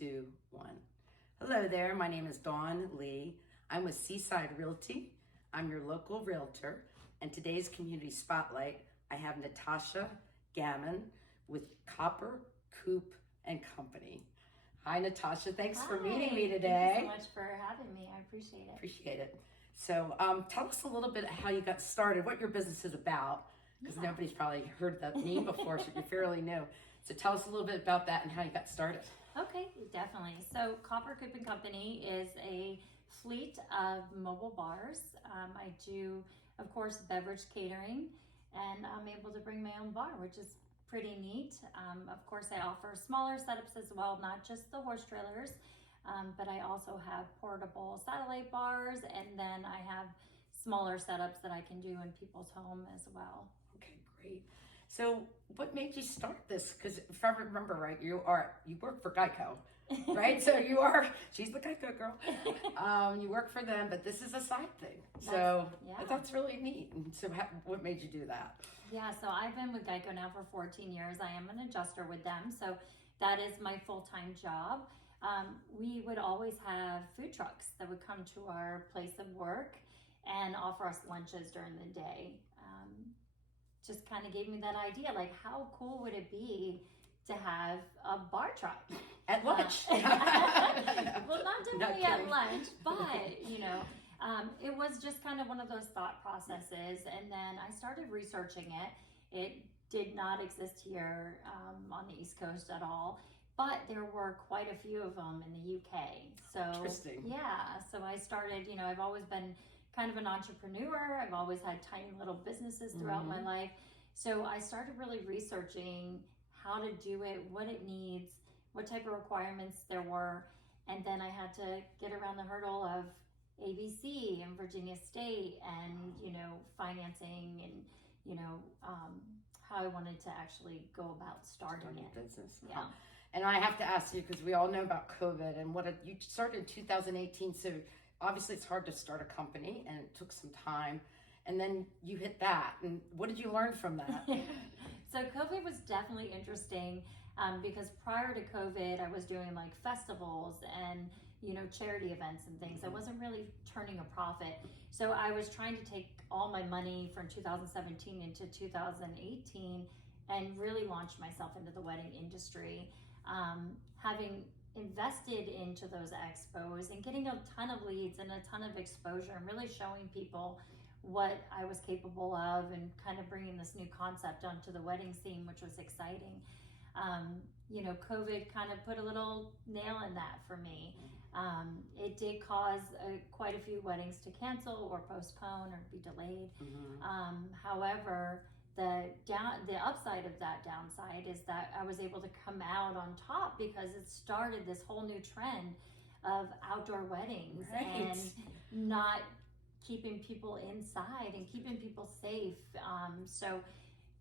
2, 1. Hello there, my name is Dawn Lee. I'm with Seaside Realty. I'm your local realtor. And today's Community Spotlight, I have Natasha Gammon with Coupe and Company. Hi, Natasha. Thanks for meeting me today. Thank you so much for having me. I appreciate it. Appreciate it. So tell us a little bit how you got started, what your business is about, because nobody's probably heard that name before, so you're fairly new. So tell us a little bit about that and how you got started. Okay, definitely. So Coupe and Company is a fleet of mobile bars. I do, of course, beverage catering, and I'm able to bring my own bar, which is pretty neat. Of course, I offer smaller setups as well, not just the horse trailers, but I also have portable satellite bars, and then I have smaller setups that I can do in people's home as well. Okay, great. So what made you start this? Because if I remember right, you work for Geico, right? So she's the Geico girl. You work for them, but this is a side thing. That's really neat. And so what made you do that? Yeah, so I've been with Geico now for 14 years. I am an adjuster with them. So that is my full-time job. We would always have food trucks that would come to our place of work and offer us lunches during the day. Just kind of gave me that idea, like how cool would it be to have a bar truck at lunch? Well, not definitely at lunch, but it was just kind of one of those thought processes. And then I started researching it. It did not exist here on the East Coast at all, but there were quite a few of them in the UK. So interesting. Yeah, so I started, I've always been kind of an entrepreneur. I've always had tiny little businesses throughout my life. So I started really researching how to do it, what it needs, what type of requirements there were. And then I had to get around the hurdle of ABC and Virginia State and, financing and, how I wanted to actually go about starting it. Business. Yeah. And I have to ask you, because we all know about COVID and you started in 2018. So obviously it's hard to start a company and it took some time. And then you hit that. And what did you learn from that? So COVID was definitely interesting because prior to COVID, I was doing like festivals and, charity events and things. I wasn't really turning a profit. So I was trying to take all my money from 2017 into 2018 and really launch myself into the wedding industry. Having invested into those expos and getting a ton of leads and a ton of exposure and really showing people what I was capable of and kind of bringing this new concept onto the wedding scene, which was exciting. COVID kind of put a little nail in that for me. It did cause quite a few weddings to cancel or postpone or be delayed. However, the upside of that downside is that I was able to come out on top because it started this whole new trend of outdoor weddings and not keeping people inside and keeping people safe. So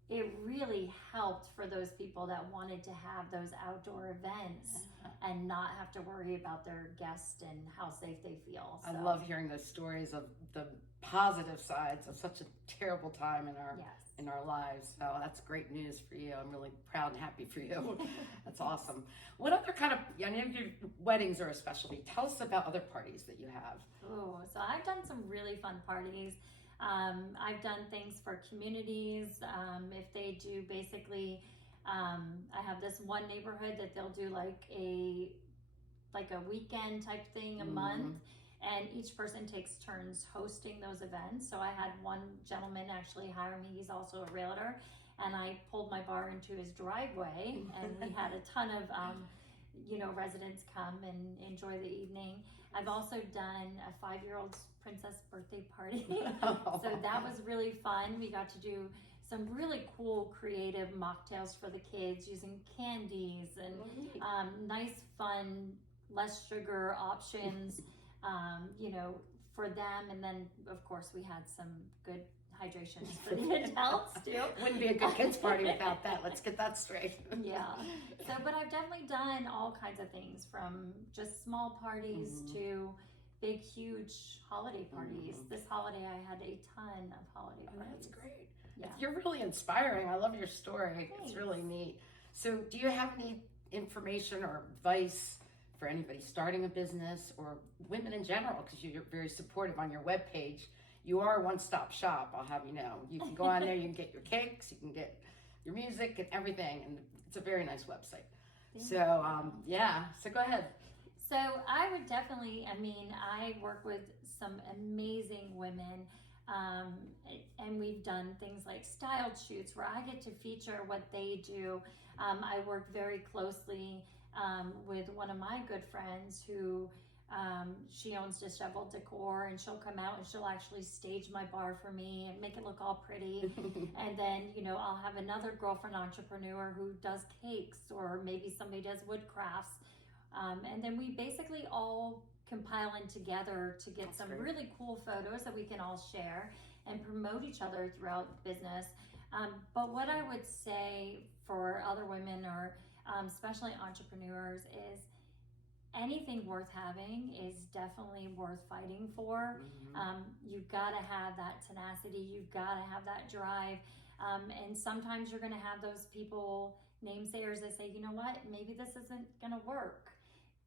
it really helped for those people that wanted to have those outdoor events and not have to worry about their guests and how safe they feel. So. I love hearing those stories of the positive sides of such a terrible time in our lives. So that's great news for you. I'm really proud and happy for you. That's awesome. What other kind of, I know your weddings are a specialty. Tell us about other parties that you have. Oh, so I've done some really fun parties. I've done things for communities. If they do basically, I have this one neighborhood that they'll do like a weekend type thing a month, and each person takes turns hosting those events. So I had one gentleman actually hire me. He's also a realtor, and I pulled my bar into his driveway, and we had a ton of residents come and enjoy the evening. I've also done a 5-year-old's princess birthday party. So that was really fun. We got to do some really cool creative mocktails for the kids using candies and nice, fun, less sugar options, for them. And then, of course, we had some good hydrations for the adults too. Wouldn't be a good kids party without that. Let's get that straight. Yeah. So, but I've definitely done all kinds of things, from just small parties to big, huge holiday parties. This holiday, I had a ton of holiday parties. That's great. Yeah. You're really inspiring. I love your story. Thanks. It's really neat. So, do you have any information or advice for anybody starting a business or women in general, because you're very supportive on your webpage. You are a one-stop shop, I'll have you know. You can go on there, you can get your cakes, you can get your music and everything, and it's a very nice website. So go ahead. So I would definitely, I work with some amazing women, and we've done things like styled shoots where I get to feature what they do. I work very closely with one of my good friends who she owns Disheveled Decor, and she'll come out and she'll actually stage my bar for me and make it look all pretty. And then, I'll have another girlfriend entrepreneur who does cakes, or maybe somebody does wood crafts. And then we basically all compile in together to get some really cool photos that we can all share and promote each other throughout the business. But what I would say for other women, or especially entrepreneurs, is anything worth having is definitely worth fighting for. You've got to have that tenacity. You've got to have that drive. And sometimes you're going to have those people, namesayers, that say, you know what, maybe this isn't going to work.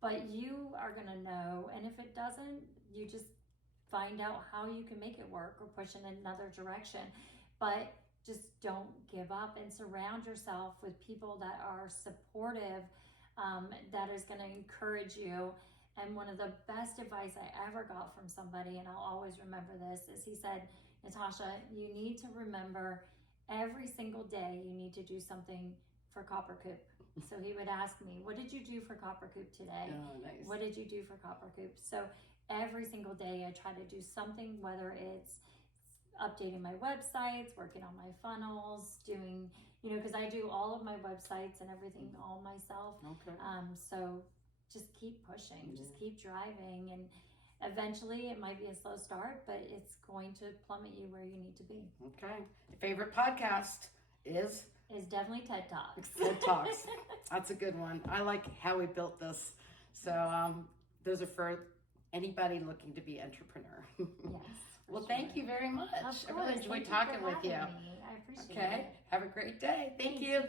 But you are going to know. And if it doesn't, you just find out how you can make it work or push in another direction. But just don't give up, and surround yourself with people that are supportive, that is going to encourage you. And one of the best advice I ever got from somebody, and I'll always remember this, is he said, Natasha, you need to remember every single day you need to do something for Coupe. So he would ask me, what did you do for Coupe today? Oh, nice. What did you do for Coupe? So every single day I try to do something, whether it's updating my websites, working on my funnels, doing, because I do all of my websites and everything all myself. Okay. So just keep pushing, just keep driving, and eventually it might be a slow start, but it's going to plummet you where you need to be. Okay. Your favorite podcast is definitely TED Talks. TED Talks. That's a good one. I like how we built this. So those are for anybody looking to be entrepreneur. Yes. Well, thank you very much. Of I course. really enjoyed Thank you talking for with you. having me. I appreciate it. Okay. Have a great day. Thank you.